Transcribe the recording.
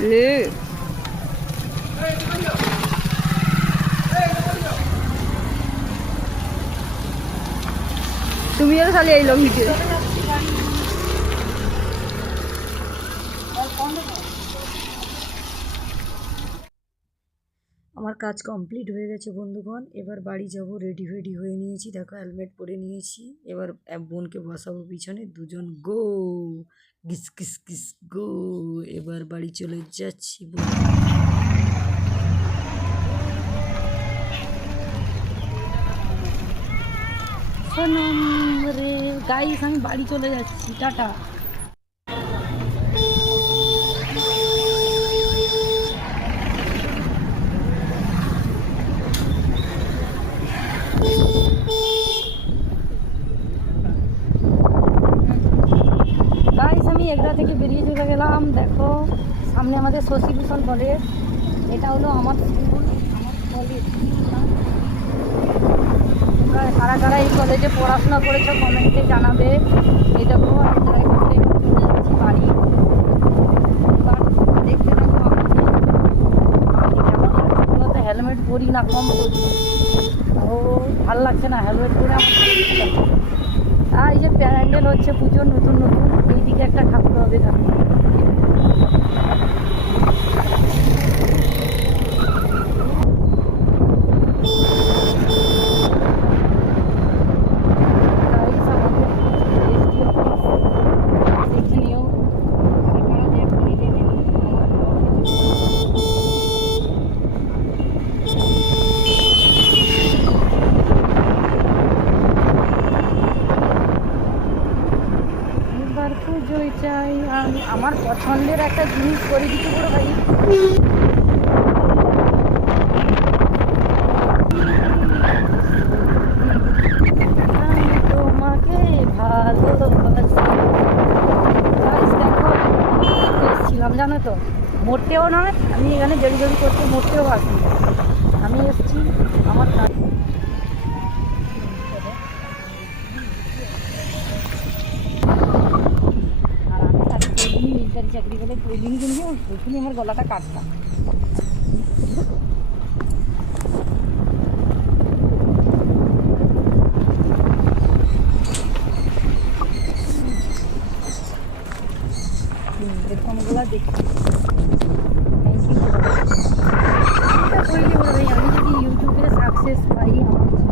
লে তুমিও খালি এই লং আমার কাজ কমপ্লিট হয়ে গেছে, বন্ধুগণ। এবার বাড়ি যাব রেডি ফেডি হয়ে নিয়েছি। দেখো হেলমেট পরে নিয়েছি। এবার বোনকে বসাবো পিছনে। দুজন গো গিস কিস কিস গো এবার বাড়ি চলে যাচ্ছি গাইস আমি বাড়ি চলে যাচ্ছি টাটা। এগরা থেকে বেরিয়ে চলে গেলাম। দেখো, সামনে আমাদের শশীভূষণ কলেজ এটা হলো আমার স্কুল আমার কলেজ তোমরা কারা কারা এই কলেজে পড়াশোনা করেছ কমেন্টে জানাবে। বাড়ি। দেখতে হেলমেট পরি না, কম পরি। ও, ভালো লাগছে না হেলমেট পরে আমার আর এই যে প্যান্ডেল হচ্ছে পুজোর নতুন নতুন। এইদিকে একটা ঠাকুর হবে এখানে পুজোয় চাই আমি আমার পছন্দের একটা জিনিস করে দিতে পারো ভাই। তোমাকে এসেছিলাম, জানো তো? মরতেও নয়, আমি এখানে জড়ি জড়ি করতে মরতেও আসি আমি এসেছি আমার চাকরি করে প্রতিদিনই কিন্তু ওইখানে আমার গলাটা কাটতাম আমি যদি ইউটিউবে সাকসেস পাই আমার